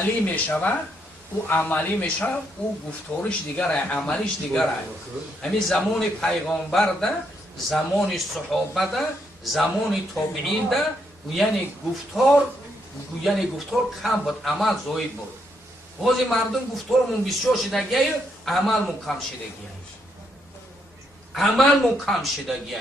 عملی میشود او عملی میشه، او گفتارش دیگر عملیش دیگر. همین زمان پیغمبر ده، زمان صحابه ده، زمان تابعین ده، یعنی گفتار کم بود، عمل زاید بود. بعضی مردم گفتارمون بسیار شدگی، عملمون کم شدگی. عملمون کم شدگی.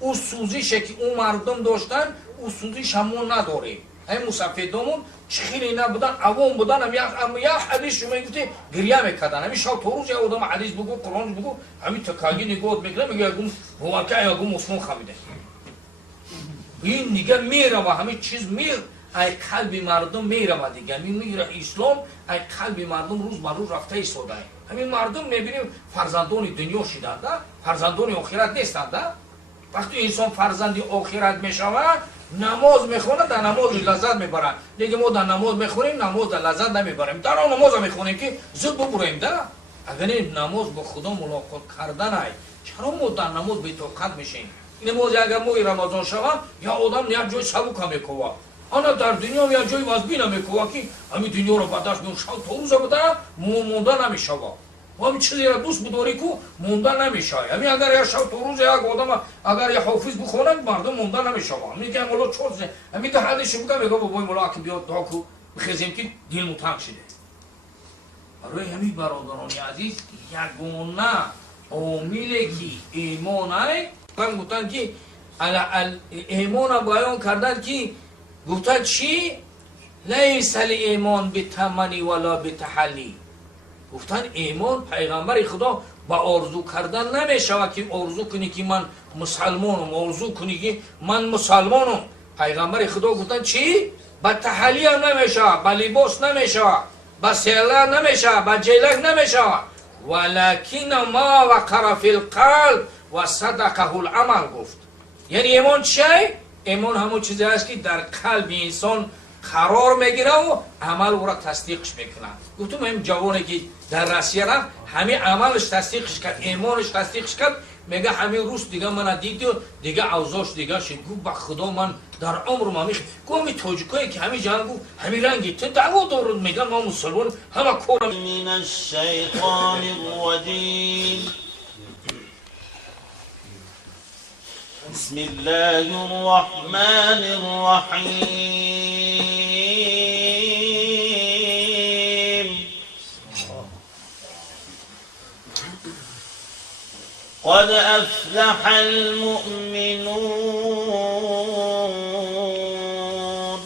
او سوزشی که اون مردم داشتن، او سوزش همون نداره. همین مسافدامون خیلی نبودن، عوام بودن، هم یک حدیث شما گفتی گریه میکردن. همین شب تو روز یک آدم حدیث بگو، قرآن بگو، همین تکاگی نگاه میکنه، میگه یکم واقعا یکم مسلمان خمیده. این دیگه میره و همین چیز میره، ای قلب مردم میره و دیگه میره اسلام، ای قلب مردم روز به روز رفته ایستاده. همین مردم میبینیم فرزندان دنیا شدند، فرزندان آخرت نیستند. وقتی انسان فرزندی آخرت میشود، نماز میخونه، در نماز لذت میبرن. دیگه ما در نماز میخونیم، نماز در لذت نمیبریم. در آن نماز میخونیم که زود ببریم ده. اگر این نماز با خدا ملاقات کردن ای، چرا ما در نماز بی‌طاقت میشیم؟ این نماز اگر ما رمضان شود، یا آدم یک جای سبک میکوه، آن در دنیا یک جای وزبی نمیکوه که همین دنیا رو برداشت میکنه. شب تا روز بده مونده نمیشود. و همین چیزی را دوست بداری که مونده نمیشه. همین اگر یک شب تو روز یک آدم اگر یک حافظ بخونه، مردم مونده نمیشه. میگه مولا چوزه، همین که حدیث میگه میگه بابای مولا که بیاد تا کو بخزیم که دل متنگ شده. برای همین برادران عزیز یگانه عاملی که ایمان ای، هم گفتن که ایمان بیان کردن که گفتن چی؟ لیس الایمان بتمنی ولا بتحلی. گفتن ایمان پیغمبر خدا با آرزو کردن نمیشه که آرزو کنی که من مسلمانم، آرزو کنی که من مسلمانم. پیغمبر خدا گفتن چی؟ با تحلی هم نمیشه، با لباس نمیشه، با سیله نمیشه، با جیلک نمیشه. ولکن ما وقر فی القلب و صدقه العمل گفت. یعنی ایمان چیه؟ ایمان همون چیزی است که در قلب انسان قرار میگیره و عمل او را تصدیقش میکنه. گفتم این جوانی که در روسیه رفت، همین عملش تصدیقش کرد، ایمانش تصدیقش کرد، میگه همین روز دیگه من دید و دیگه اوضاعش دیگه شد. گفت به خدا من در عمر ما میخ گفت همین تاجیکایی که همین جنگ گفت همین رنگی تو دعوا دارن، میگن ما مسلمان همه کورم. من الشیطان الرجیم. بسم الله الرحمن الرحیم. قد افلح المؤمنون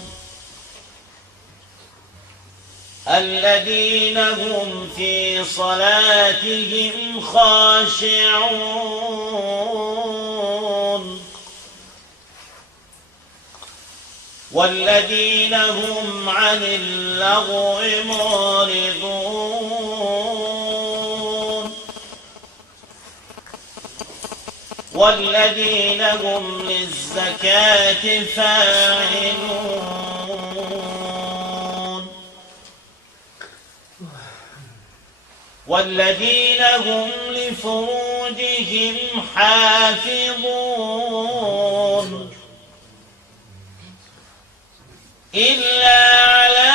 الذين هم في صلاتهم خاشعون والذين هم عن اللغو معرضون والذين هم للزكاة فاعلون والذين هم لفروجهم حافظون إلا على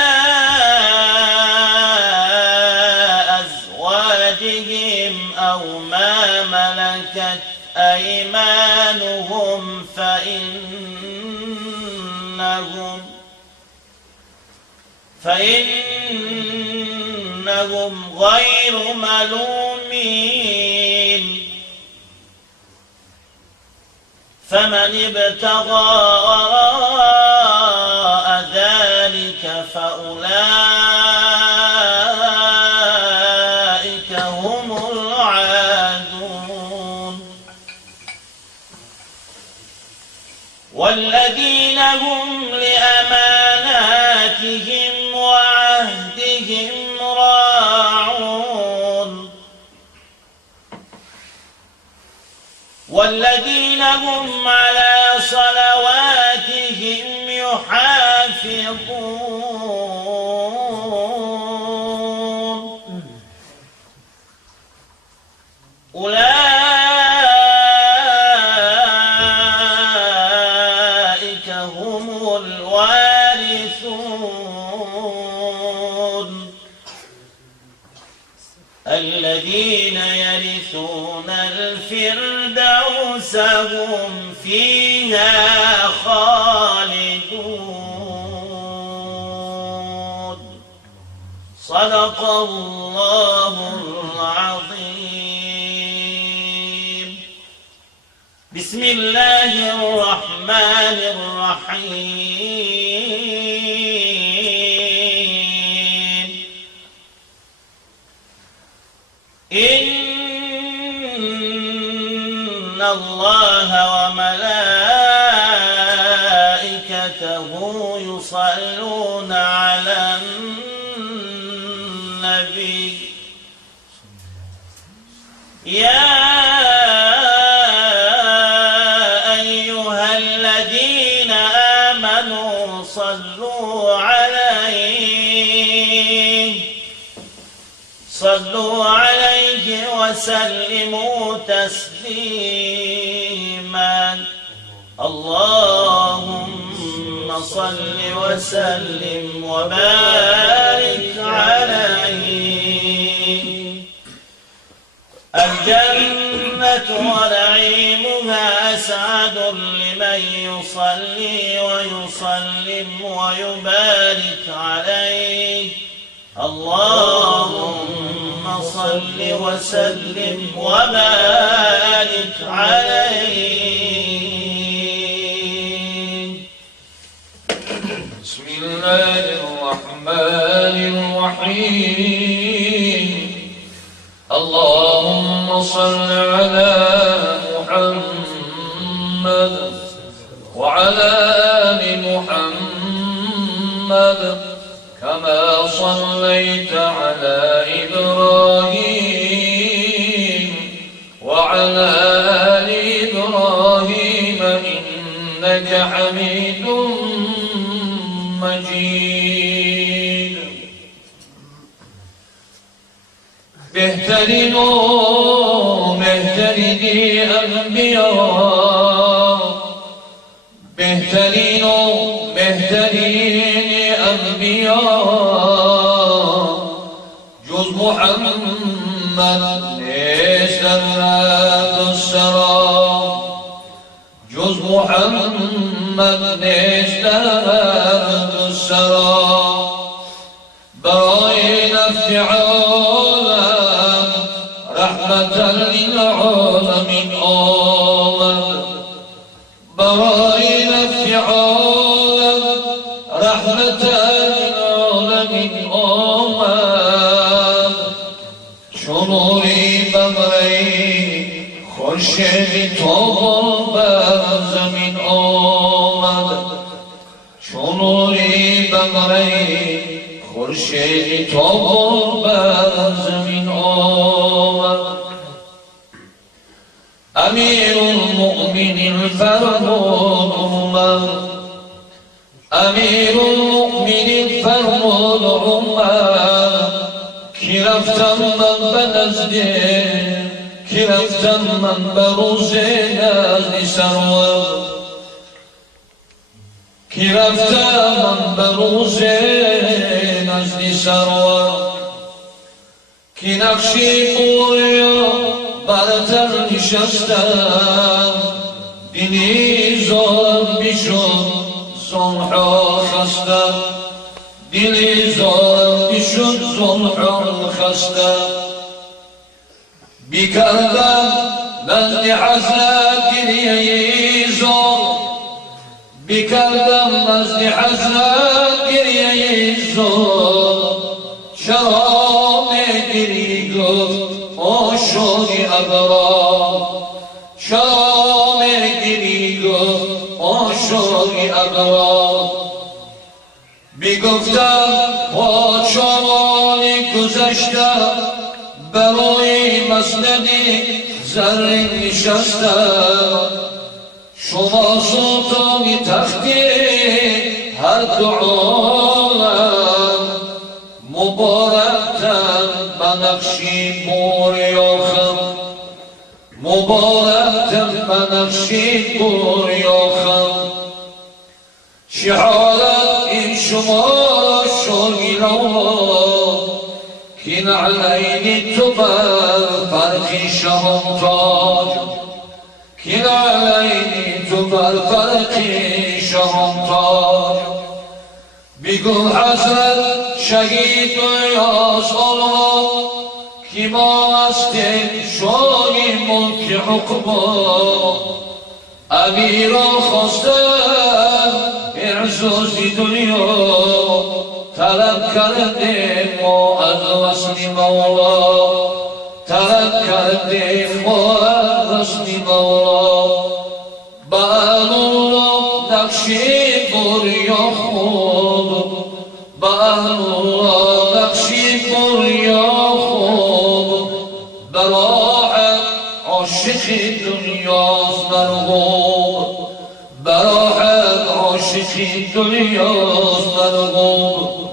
أزواجهم أو ما ملكت أيمانهم فإنهم غير ملومين. فمن ابتغى وراء ذلك فأولئك هم العادون والذين هم لأماناتهم وعهدهم راعون والذين هم على صلواتهم يحافظون أولئك هم الوارثون الذين يرثون الفردوس هم فيها خالدون. صدق الله العظيم. بسم الله الرحمن الرحيم. إن الله وملائكته يصلون على النبي يا أيها الذين آمنوا صلوا عليه وسلموا تسليما. اللهم صل وسلم وبارك عليه. الجنة ونعيمها أسعد لمن يصلي ويسلم ويبارك عليه. اللهم صل وسلم وبارك عليه. بسم الله الرحمن الرحيم. اللهم صل على محمد وعلى آل محمد كما صليت على إبراهيم وعلى آل إبراهيم إنك حميد مجيد. بهترین و بهترین انبیاء، بهترین و بهترین انبیاء جز محمد نیست در رد و سرا، جز محمد نیست در رد و سرا. برای نفع عالم رحمتا للعالمین آمد، برای نفع عالم رحمتا للعالمین آمد. چون نوری ببری خورشید تابان بر زمین آمد، چون نوری ببری خورشید تابان بر زمین آمد. امیر المؤمنین فرمود عمر، امیر المؤمنین فرمود عمر کی رفتم من به نزدیک، کی رفتم من به روز نزد سرور، کی رفتم من به روز نزد سرور. کی نقشی پویا برتر نشستم، دلی زارم بشد زنحا خستم، دلی زارم بشد زنحا خستم. بیکردم نزد حضرت گریه زار، بیکردم نزد حضرت گریه زار. شراب دلی گفت آشوقی ابرار، شراب دلی گفت آشوقی ابرار. بیگفتم پادشاهانی گذشتم، برای مسندی زرین نشستم. شما سلطانی تختی هر دو عالم، مبارکتن بنقشی موریاخم، مبارکتن بنقشی موریاخم. چه حالت این شما شاگیران که نعلین تو بر فرق شهم تاج که نعلین تو بر فرق شهم تاج بگو حضرت شهید و یاس الله که ما هستیم شای ملک حکما امیرا خواستن اعزازی دنیا طلب کردیم ما از وصل مولا طلب کردیم ما از وصل مولا بعد الله نقشی بریا خود بعد الله نقشی بریا خود برای عاشق دنیاز مرغوب برای عاشق دنیاز مرغوب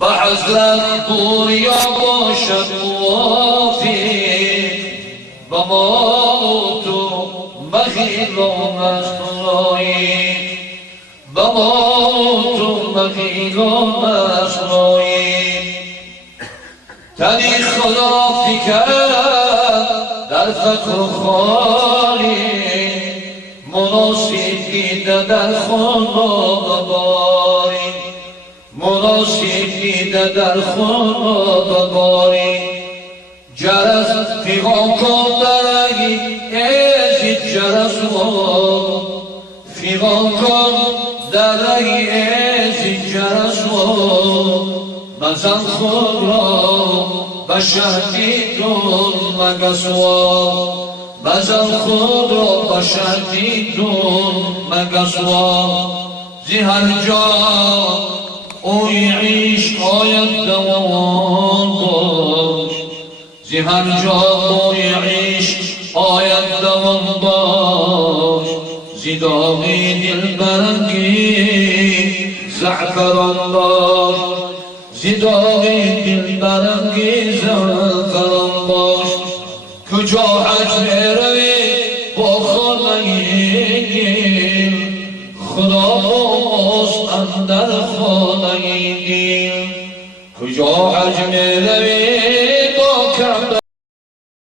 به حضرت بریا باشد موافق به ما تو مخیل و مصنوعی به ما تو مخیل و مصنوعی تنی خدا فکر در فکر خالی مناسب دیده در خانه بباری مناسب دیده در خانه بباری جرس فیغان کن درگی ازید جرس و فیغان کن درگی ازید جرس و بزن خود را بشهدیدون مگسوا بزن خود را بشهدیدون مگسوا زی هر جا اوی عشق آید دوان باش زی هر جا اوی عشق آید دوان باش زی داغی دل برنگی زعفران باش زداغی دل برنگی زعفران باش کجا حج روی با خانه گل خدا باز اندر خانه گل کجا حج روی